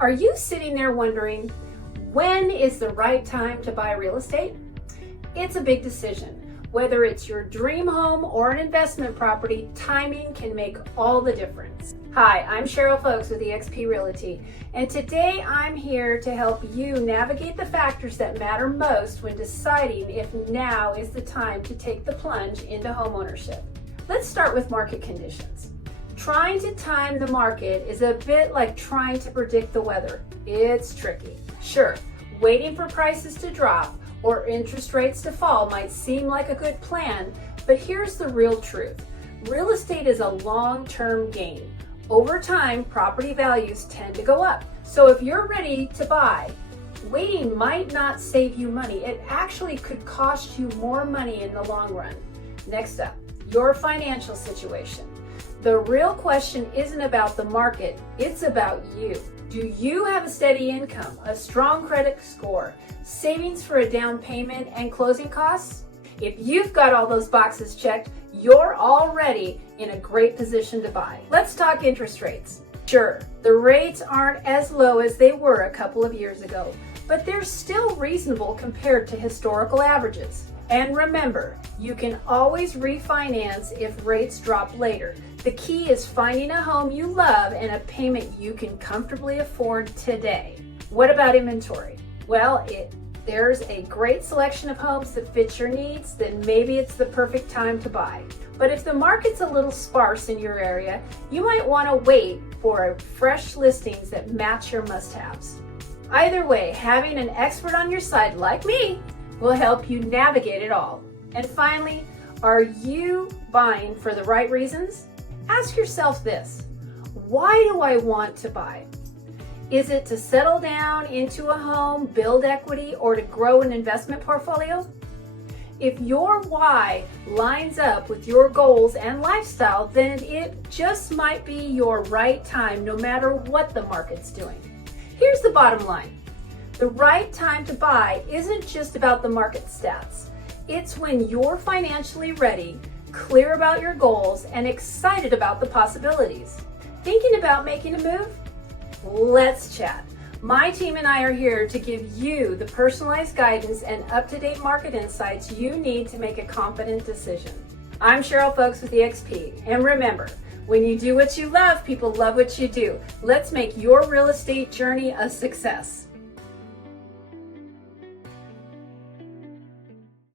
Are you sitting there wondering, when is the right time to buy real estate? It's a big decision. Whether it's your dream home or an investment property, timing can make all the difference. Hi, I'm Cheryl Folks with eXp Realty, and today I'm here to help you navigate the factors that matter most when deciding if now is the time to take the plunge into homeownership. Let's start with market conditions. Trying to time the market is a bit like trying to predict the weather. It's tricky. Sure, waiting for prices to drop or interest rates to fall might seem like a good plan, but here's the real truth. Real estate is a long-term game. Over time, property values tend to go up. So if you're ready to buy, waiting might not save you money. It actually could cost you more money in the long run. Next up, your financial situation. The real question isn't about the market, it's about you. Do you have a steady income, a strong credit score, savings for a down payment, and closing costs? If you've got all those boxes checked, you're already in a great position to buy. Let's talk interest rates. Sure, the rates aren't as low as they were a couple of years ago, but they're still reasonable compared to historical averages. And remember, you can always refinance if rates drop later. The key is finding a home you love and a payment you can comfortably afford today. What about inventory? Well, there's a great selection of homes that fit your needs, then maybe it's the perfect time to buy. But if the market's a little sparse in your area, you might want to wait for fresh listings that match your must-haves. Either way, having an expert on your side like me will help you navigate it all. And finally, are you buying for the right reasons? Ask yourself this: why do I want to buy? Is it to settle down into a home, build equity, or to grow an investment portfolio? If your why lines up with your goals and lifestyle, then it just might be your right time no matter what the market's doing. Here's the bottom line. The right time to buy isn't just about the market stats. It's when you're financially ready, clear about your goals, and excited about the possibilities. Thinking about making a move? Let's chat. My team and I are here to give you the personalized guidance and up-to-date market insights you need to make a confident decision. I'm Cheryl Folks with eXp, and remember, when you do what you love, people love what you do. Let's make your real estate journey a success.